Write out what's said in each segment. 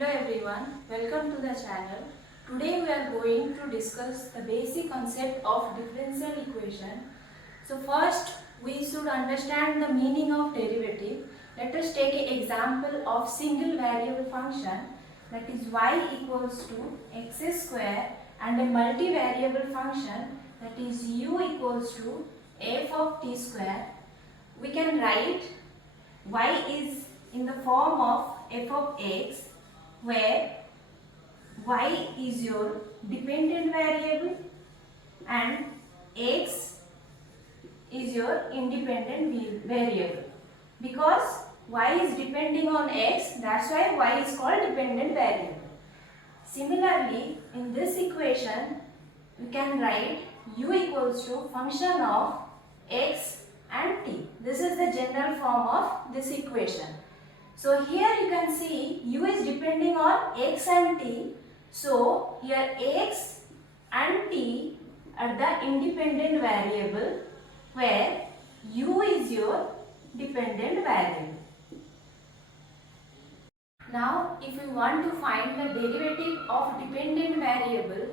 Hello everyone, welcome to the channel. Today we are going to discuss the basic concept of differential equation. So first we should understand the meaning of derivative. Let us take an example of single variable function, that is y equals to x square, and a multivariable function, that is u equals to f of t square. We can write y is in the form of f of x, where y is your dependent variable and x is your independent variable. Because y is depending on x, that's why y is called dependent variable. Similarly, in this equation, we can write u equals to function of x and t. This is the general form of this equation. So here you can see u is depending on x and t. So here x and t are the independent variable, where u is your dependent variable. Now if we want to find the derivative of dependent variable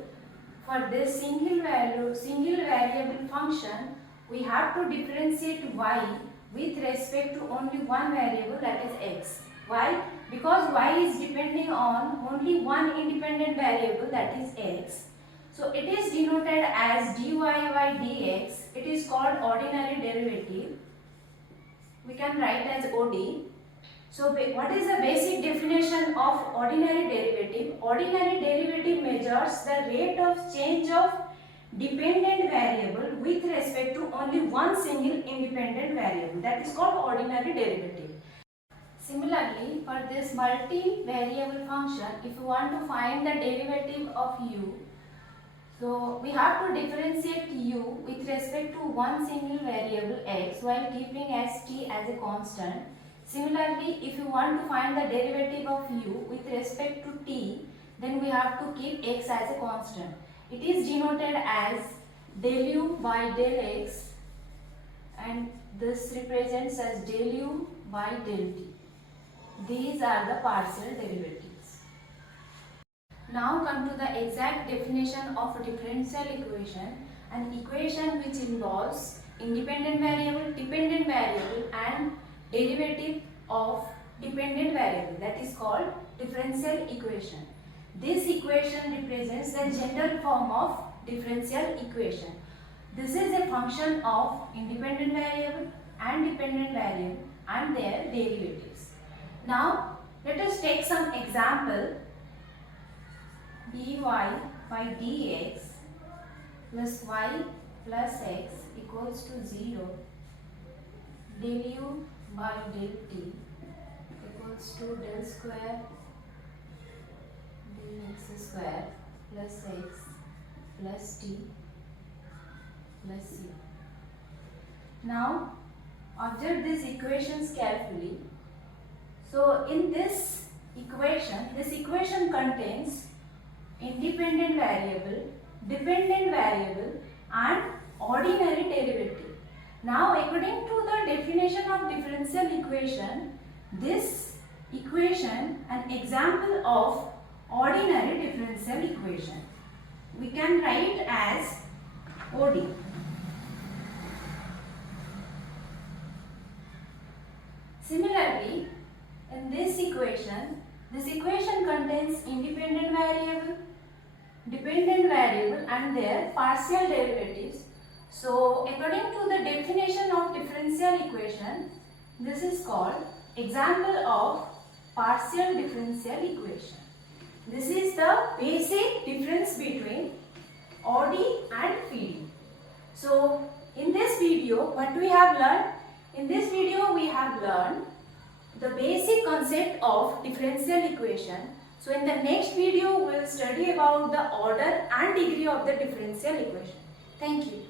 for this single variable function, we have to differentiate y with respect to only one variable, that is x. Why? Because y is depending on only one independent variable, that is x. So it is denoted as dy by dx. It is called ordinary derivative. We can write as ODE. So what is the basic definition of ordinary derivative? Ordinary derivative measures the rate of change of dependent variable with respect to only one single independent variable. That is called ordinary derivative. Similarly, for this multivariable function, if you want to find the derivative of u, so we have to differentiate u with respect to one single variable x while keeping as t as a constant. Similarly, if you want to find the derivative of u with respect to t, then we have to keep x as a constant. It is denoted as del u by del x, and this represents as del u by del t. These are the partial derivatives. Now come to the exact definition of a differential equation, an equation which involves independent variable, dependent variable and derivative of dependent variable, that is called differential equation. This equation represents the general form of differential equation. This is a function of independent variable and dependent variable and their derivatives. Now let us take some example. dy by dx plus y plus x equals to 0. Del u by del t equals to del square x square plus x plus t plus c. Now observe these equations carefully. So in this equation contains independent variable, dependent variable and ordinary derivative. Now according to the definition of differential equation, this equation an example of ordinary differential equation. We can write as ODE. Similarly, in this equation contains independent variable, dependent variable and their partial derivatives. So according to the definition of differential equation, this is called example of partial differential equation. This is the basic difference between ODE and PDE. So in this video, what we have learned? In this video we have learned the basic concept of differential equation. So in the next video we will study about the order and degree of the differential equation. Thank you.